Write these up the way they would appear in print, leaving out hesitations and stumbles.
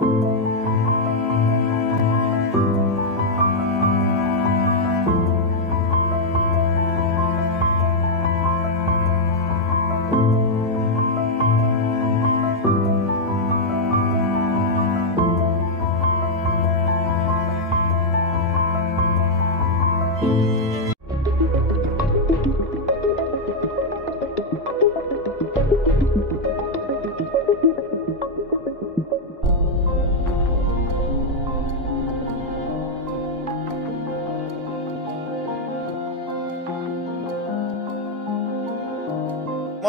ما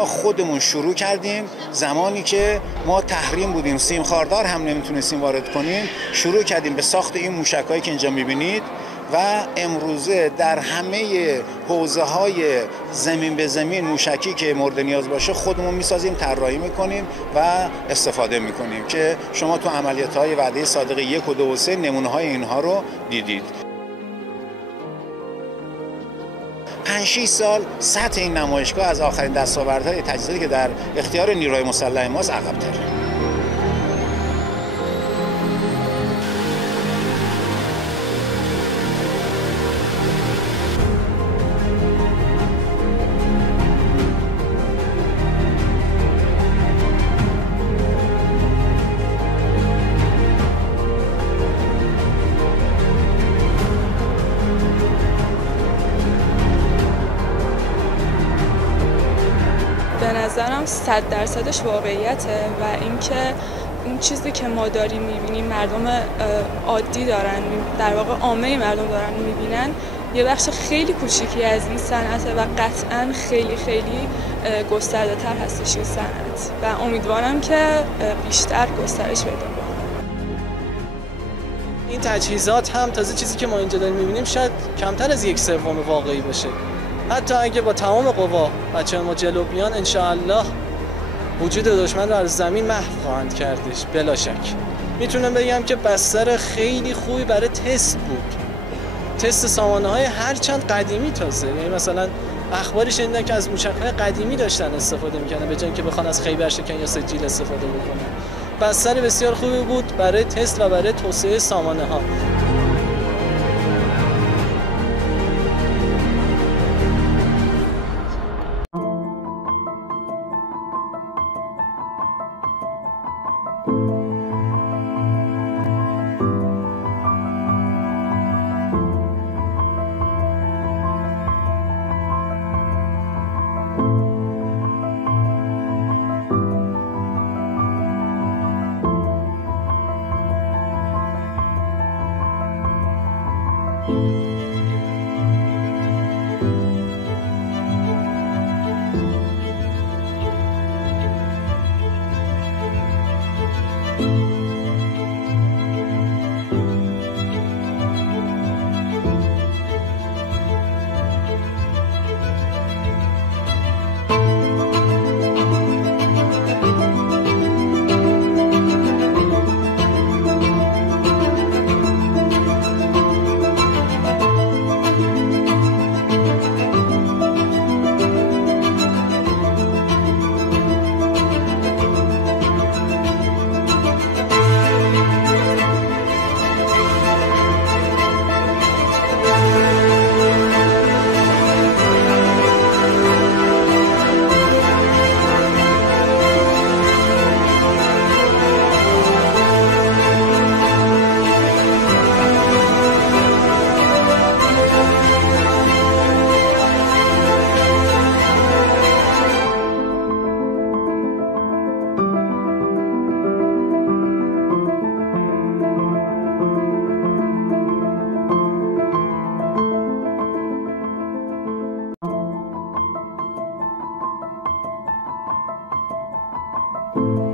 خودمون شروع کردیم زمانی که ما تحریم بودیم، سیم خاردار هم نمیتونستیم وارد کنیم، شروع کردیم به ساخت این موشک‌هایی که اینجا میبینید و امروزه در همه حوزه‌های زمین به زمین موشکی که مورد نیاز باشه خودمون میسازیم، طراحی میکنیم و استفاده میکنیم که شما تو عملیات‌های وعده صادق 1 و 2 و 3 نمونه‌های اینها رو دیدید. 5-6 سال سطح این نمایشگاه از آخرین دستاوردهای تجهیزاتی که در اختیار نیروهای مسلح ماست عقب‌تره. به نظرم 100% واقعیته و اینکه اون چیزی که ما داریم می‌بینیم مردم عادی دارن، در واقع عامه مردم دارن می‌بینن، یه بخش خیلی کوچیکی از این صنعته و قطعاً خیلی گسترده‌تر هستش این صنعت و امیدوارم که بیشتر گسترش پیدا کنه. این تجهیزات هم تازه چیزی که ما اینجا داریم می‌بینیم شاید کمتر از 1/3 واقعی باشه. حتی اگه با تمام قوا بچه ما جلو بیان انشاءالله وجود دشمن رو از زمین محو خواهند کردش بلا شک. میتونم بگم که بستر خیلی خوبی برای تست بود، تست سامانه‌های هرچند قدیمی تازه، یعنی مثلا اخباری شنیدن که از موشک‌های قدیمی داشتن استفاده می‌کردن به جای اینکه بخوان از خیبر شکن یا سجیل استفاده بکنن. بستر بسیار خوبی بود برای تست و برای توسعه سامانه‌ها. you.